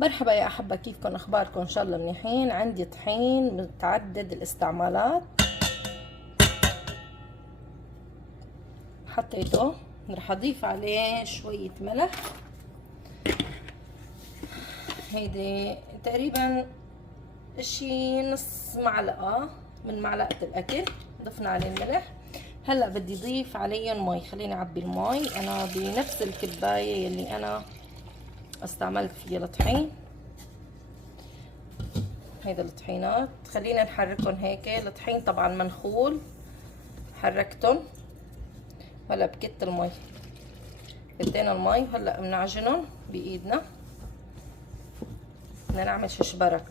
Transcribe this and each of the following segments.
مرحبا يا أحبة، كيفكم؟ أخباركم؟ إن شاء الله منيحين. عندي طحين متعدد الاستعمالات حطيته. رح أضيف عليه شوية ملح، هيدي تقريبا شي نص معلقة من معلقة الأكل. ضفنا عليه الملح. هلا بدي أضيف عليهم مي. خليني أعبي المي أنا بنفس الكباية اللي أنا استعملت فيها الطحين. هيدا الطحينات خلينا نحركهم هيك. الطحين طبعا منخول، حركتهم. هلا بكت المي، كتينا المي. هلا بنعجنهم بايدنا، بدنا نعمل ششبرك.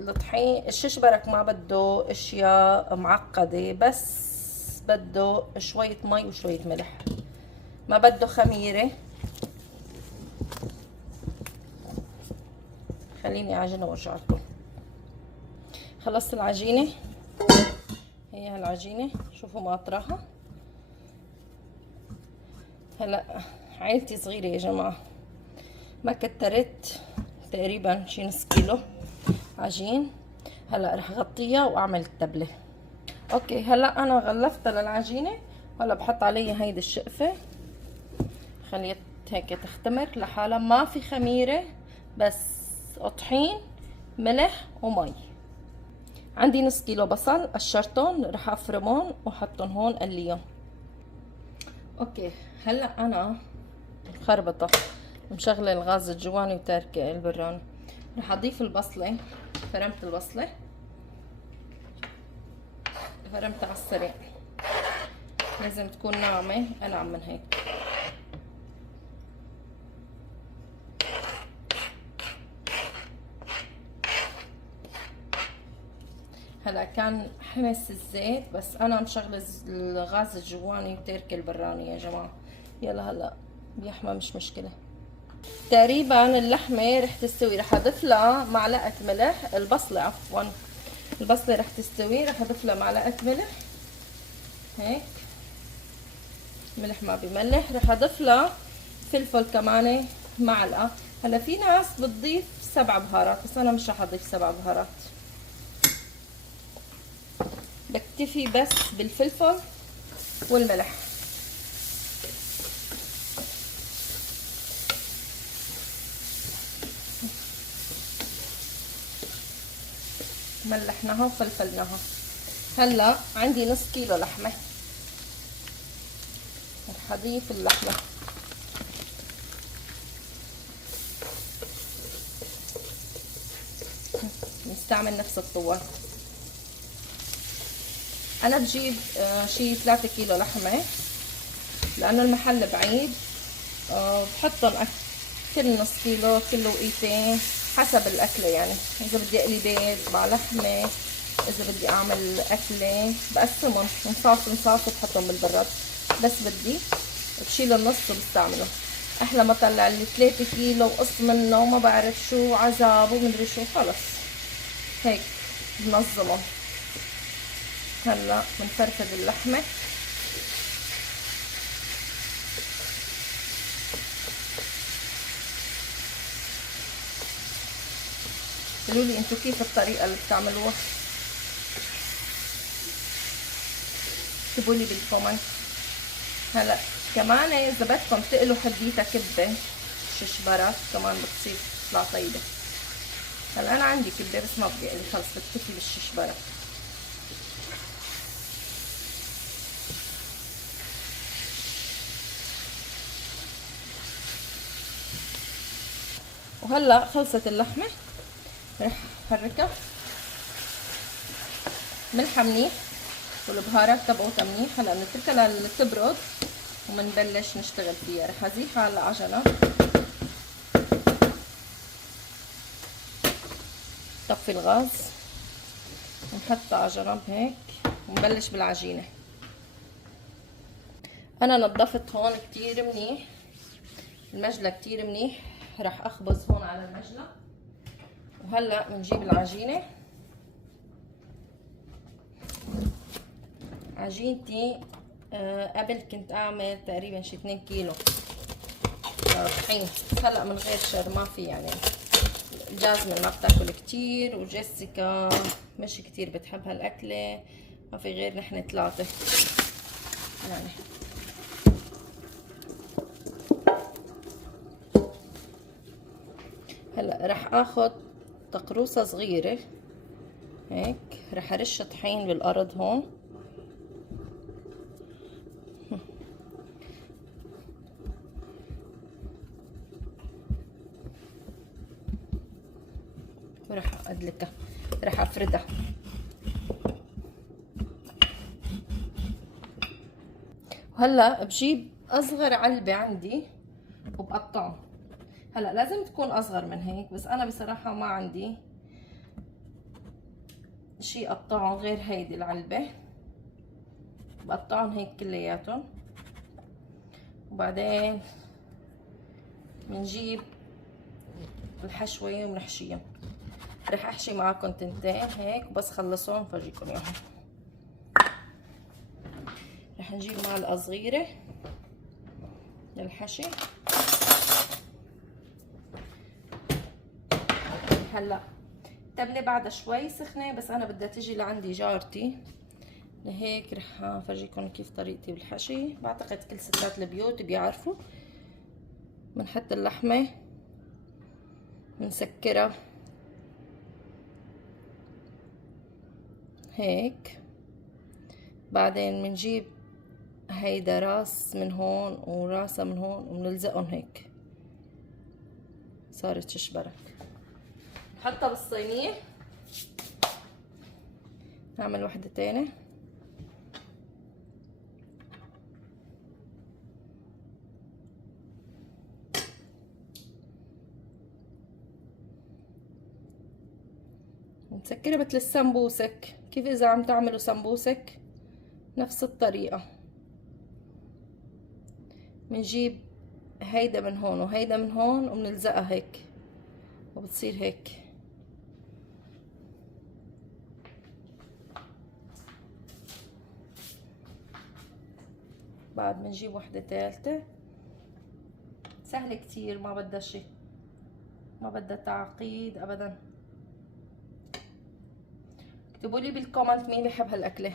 الطحين الششبرك ما بده اشياء معقدة، بس بده شوية مي وشوية ملح، ما بده خميرة. خليني اعجنه وارجع لكم. خلصت العجينة، هي هالعجينة شوفوا مقطرها. هلا عيلتي صغيرة يا جماعة، ما كترت، تقريبا شي نص كيلو عجين. هلا رح اغطيها واعمل التبلة. اوكي، هلا انا غلفتها للعجينة. هلا بحط عليها هيدي الشقفة، خليت هيك تختمر لحالها، ما في خميرة، بس طحين ملح ومي. عندي نص كيلو بصل قشرتهم، رح افرمهم واحطهم هون قليهم. اوكي، هلا انا مخربطة مشغلة الغاز الجواني وتاركة البراني. رح اضيف البصلة. فرمت البصلة، فرمتها على السريع، لازم تكون ناعمة، انعم من هيك. هلا كان حمس الزيت، بس انا مشغله الغاز الجواني وتاركة البراني يا جماعة. يلا هلا بيحمى، مش مشكلة. تقريبا اللحمة رح تستوي. رح اضيف لها معلقة ملح. البصلة عفوا، البصلة رح تستوي. رح اضيف لها معلقة ملح هيك، ملح ما بملح. رح اضيف لها فلفل كمان معلقة. هلا في ناس بتضيف 7 بهارات، بس انا مش رح اضيف 7 بهارات، بكتفي بس بالفلفل والملح. ملحناها وفلفلناها. هلا عندي نص كيلو لحمة، رح اضيف اللحمة. نستعمل نفس الطوال. انا بجيب شي 3 كيلو لحمة، لانه المحل بعيد. بحطهم كل نص كيلو، كل وقيتين، حسب الاكله يعني. اذا بدي اقلي بيض مع لحمه، اذا بدي اعمل اكله بقسمهم نصاص نصاص وبحطهم بالبراد. بس بدي بشيل النص وبستعمله. احلى ما طلع لي 3 كيلو وقص منه وما بعرف شو عذاب ومدري شو. خلص هيك بنظمه. هلا بنفرفد اللحمه. قولوا لي انتوا كيف الطريقه اللي بتعملوها، اكتبوا لي بالكومنت. هلا كمان اذا بدكم تقلوا حديتها كبه ششبرك كمان بتصير تطلع طيبه. هلا انا عندي كبه بس ما بدي اقلي، خلص بكتفي بالششبرك. وهلا خلصت اللحمه، رح حركها. ملحها منيح والبهارات تبعوتها منيح. هلا بنتركها لتبرد ومنبلش نشتغل فيها. رح ازيحها على العجنه. طفي الغاز ونحطها على جنب هيك ونبلش بالعجينه. انا نظفت هون كتير منيح المجلة، كتير منيح. رح اخبز هون على المجلة. وهلا بنجيب العجينة. عجينتي قبل كنت اعمل تقريبا شي 2 كيلو طحين، هلا من غير شر ما في يعني. جازمين ما بتاكل كتير، وجيسيكا مش كتير بتحب هالاكله، ما في غير نحن 3 يعني. هلا رح اخد تقروصه صغيره هيك، رح ارش طحين بالارض هون. ورح ادلكها، رح افردها. وهلا بجيب اصغر علبه عندي وبقطعه. هلا لازم تكون اصغر من هيك، بس انا بصراحه ما عندي شي اقطعه غير هيدي العلبه. بقطعهم هيك كلياتهم، وبعدين بنجيب الحشوه وبنحشيهم. رح احشي معاكم تنتين هيك، وبس خلصهم فرجيكم اياهم. رح نجيب معلقه صغيره للحشي. هلا التبله بعدها شوي سخنه، بس انا بدها تجي لعندي جارتي، لهيك رح افرجيكم كيف طريقتي بالحشي. بعتقد كل ستات البيوت بيعرفوا. بنحط اللحمه، بنسكرها هيك، بعدين بنجيب هيدا راس من هون وراسها من هون وبنلزقهم هيك، صارت ششبرك. نحطها بالصينيه، نعمل وحده تانية. مسكرة مثل السمبوسك، كيف اذا عم تعملوا سمبوسك نفس الطريقة. بنجيب هيدا من هون وهيدا من هون وبنلزقها هيك، وبتصير هيك. بعد بنجيب وحدة ثالثة. سهلة كتير، ما بدها شي، ما بدها تعقيد ابدا. اكتبوا لي بالكومنت مين بيحب هالاكله.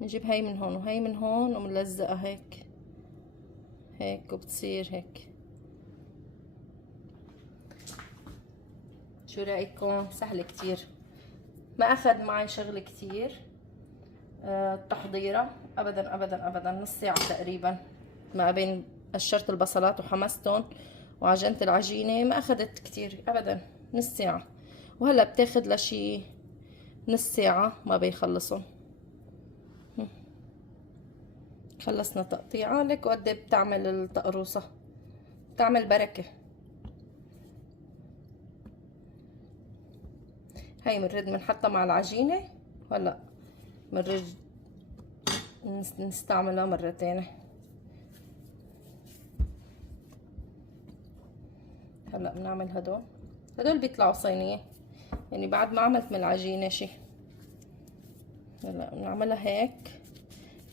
نجيب هاي من هون وهي من هون وبنلزقها هيك هيك، وبتصير هيك. شو رايكم؟ سهل كتير، ما اخذ معي شغل كتير تحضيره ابدا ابدا ابدا. نص ساعه تقريبا، ما بين قشرت البصلات وحمستهم وعجنت العجينه، ما اخذت كتير ابدا، نص ساعه. وهلا بتاخد لشي نص ساعه ما بيخلصوا. خلصنا تقطيعه لك، وقد بتعمل التقروصه، بتعمل بركه. هاي بنرد بنحطها مع العجينه. هلا بنرد نستعملها مرة تانية. هلا بنعمل هدول بيطلعوا صينية يعني، بعد ما عملت من العجينة شي. هلا بنعملها هيك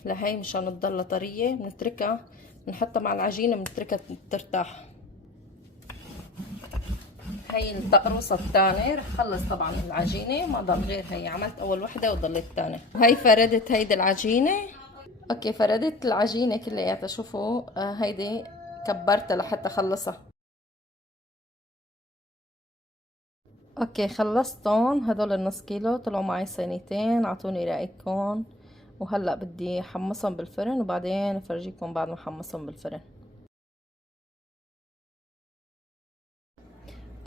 لهي مشان تضلها طرية، بنتركها بنحطها مع العجينة، بنتركها ترتاح. هي التقروصة الثانية، رح خلص طبعا العجينة، ما ضل غير هي. عملت اول وحدة وضلت الثانية. هي فردت هيدي العجينة. اوكي فردت العجينة كلياتها. شوفوا هيدي كبرتها لحتى خلصها. اوكي خلصتهم. هدول النص كيلو طلعوا معي صينيتين، اعطوني رايكم. وهلا بدي احمصهم بالفرن، وبعدين افرجيكم بعد ما احمصهم بالفرن.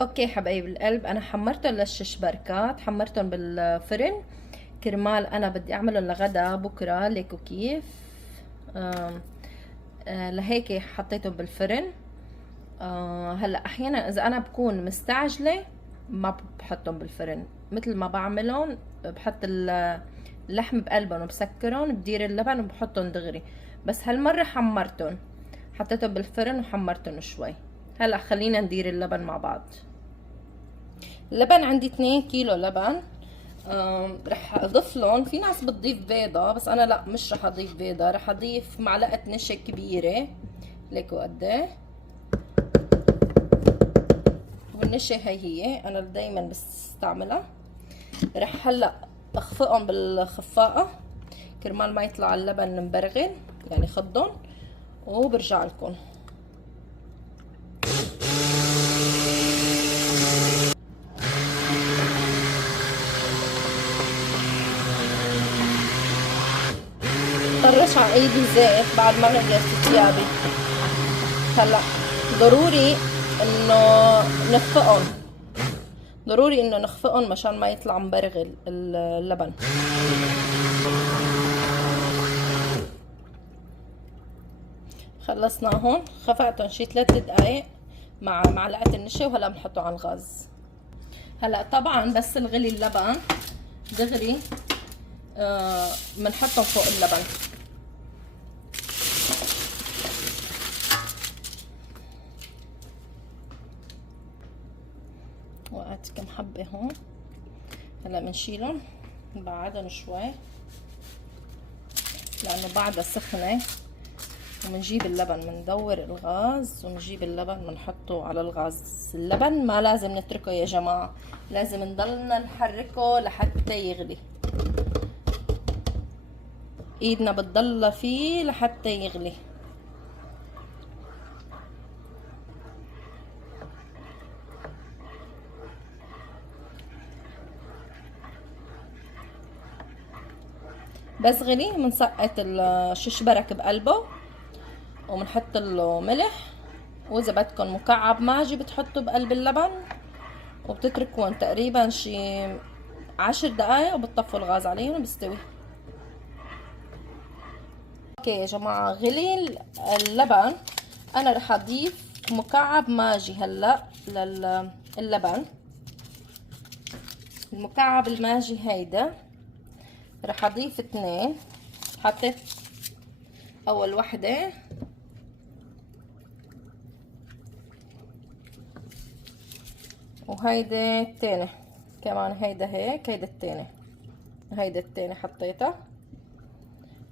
اوكي حبايب القلب، انا حمرتهم للششبركات، حمرتهم بالفرن كرمال انا بدي اعملهم لغدا بكره. ليكوا كيف لهيك حطيتهم بالفرن. هلا احيانا اذا انا بكون مستعجله ما بحطهم بالفرن، مثل ما بعملهم بحط اللحم بقلبهم وبسكرهم، بدير اللبن وبحطهم دغري. بس هالمره حمرتهم، حطيتهم بالفرن وحمرتهم شوي. هلا خلينا ندير اللبن مع بعض. اللبن عندي 2 كيلو لبن. رح اضيف لهم، في ناس بتضيف بيضة بس انا لا، مش رح اضيف بيضة، رح اضيف معلقة نشا كبيرة. ليكوا قد ايه. والنشا هي انا دايما بستعملها. رح هلا اخفقهم بالخفاقة كرمال ما يطلع اللبن مبرغل، يعني خضهم، وبرجع لكم. طرش على ايدي زيت بعد ما غيرت ثيابي. هلا ضروري انه نخفقهم، ضروري انه نخفقهم مشان ما يطلع مبرغل اللبن. خلصنا هون، خفقتهم شي 3 دقايق مع معلقة النشا، وهلا بنحطه على الغاز. هلا طبعا بس الغلي اللبن دغري بنحطهم فوق اللبن. وقعت كم حبة هون. هلا بنشيلهم نبعدهم شوي لانه بعدها سخنة، وبنجيب اللبن بندور الغاز ونجيب اللبن بنحطه على الغاز. اللبن ما لازم نتركه يا جماعة، لازم نضلنا نحركه لحتى يغلي، ايدنا بتضل فيه لحتى يغلي. بس غلي بنسقط الششبرك بقلبه وبنحط له ملح، واذا بدكم مكعب ماجي بتحطوا بقلب اللبن، وبتتركون تقريبا شي 10 دقايق وبتطفوا الغاز عليهم وبستوي. اوكي يا جماعة، غلي اللبن. انا رح اضيف مكعب ماجي هلا للبن. المكعب الماجي هيدا رح اضيف 2. حطيت اول وحدة، وهيدا التاني كمان، هيدا هيك، هيدا التاني، هيدا التاني حطيتها.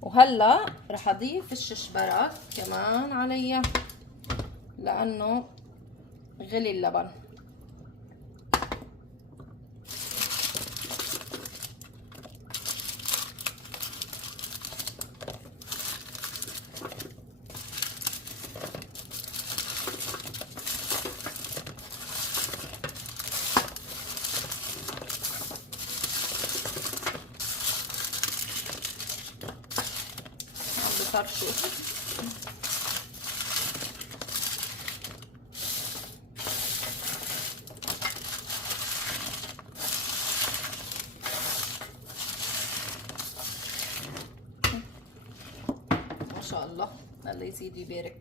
وهلا رح اضيف الششبرات كمان عليها لانه غلي اللبن. بطرشق ما شاء الله، الله يزيد ويبارك.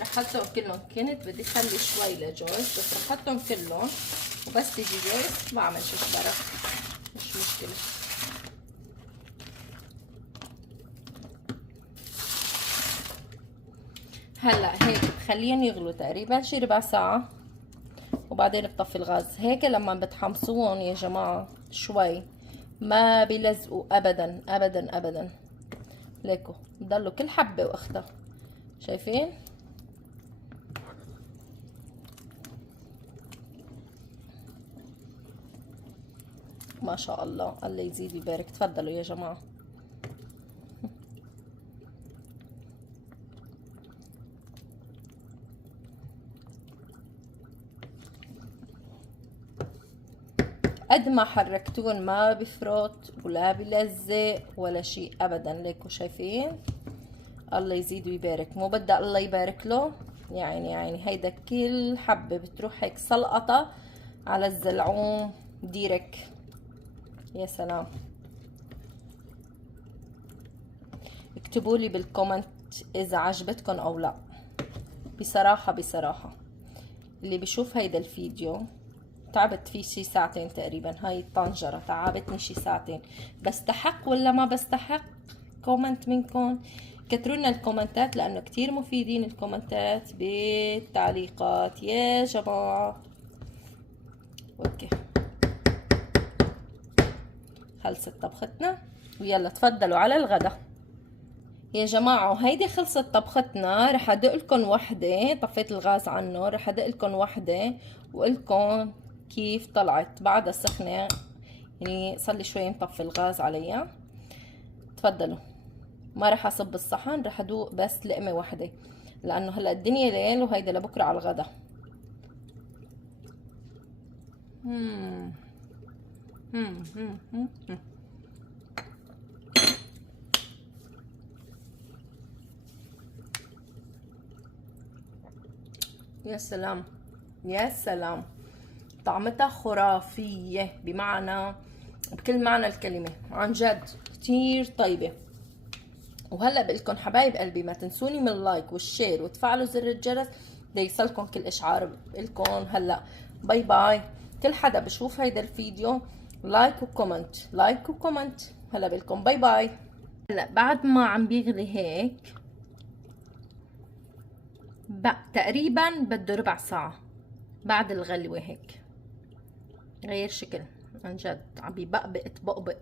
رح احطهم كلهم، كنت بدي خلي شوي لجوز بس رح احطهم كلهم، وبس تيجي جوز بعمل ششبرة، مش مشكلة. هلا هيك بخليهم يغلوا تقريبا شي ربع ساعة، وبعدين بطفي الغاز. هيك لما بتحمصوهم يا جماعة شوي ما بيلزقوا ابدا ابدا ابدا. ليكو بضلوا كل حبة واختها، شايفين؟ ما شاء الله، الله يزيد ويبارك. تفضلوا يا جماعة. قد ما حركتون ما بفرط ولا بلزق ولا شيء ابدا. ليكوا شايفين؟ الله يزيد ويبارك. مو بدي الله يبارك له، يعني هيدا كل حبة بتروح هيك سلقطة على الزلعوم ديرك. يا سلام. اكتبوا لي بالكومنت اذا عجبتكم او لا. بصراحة اللي بيشوف هيدا الفيديو تعبت فيه شي ساعتين تقريبا. هاي الطنجرة تعبتني شي ساعتين. بستحق ولا ما بستحق كومنت منكم؟ كترونا الكومنتات لانه كتير مفيدين الكومنتات بالتعليقات يا جماعة. اوكي خلصت طبختنا، ويلا تفضلوا على الغدا يا جماعة. وهيدي خلصت طبختنا. رح ادق لكم وحدة، طفيت الغاز عنه، رح ادق لكم وحدة وقلكم كيف طلعت بعدها سخنة، يعني صار لي شوي مطفي الغاز عليها. تفضلوا. ما رح اصب الصحن، رح ادوق بس لقمة واحدة لانه هلا الدنيا ليل وهيدا لبكره على الغدا. يا سلام يا سلام، طعمتها خرافية بمعنى، بكل معنى الكلمة، عن جد كتير طيبة. وهلا بقلكن حبايب قلبي ما تنسوني من اللايك والشير وتفعلوا زر الجرس ليصلكن كل اشعار. بقلكن هلا باي باي. كل حدا بشوف هيدا الفيديو لايك وكومنت، لايك وكومنت. هلا بقلكن باي باي. هلا بعد ما عم بيغلي هيك تقريبا بده ربع ساعة بعد الغلوة هيك غير شكل، عن جد عم بيبقبق تبقبق.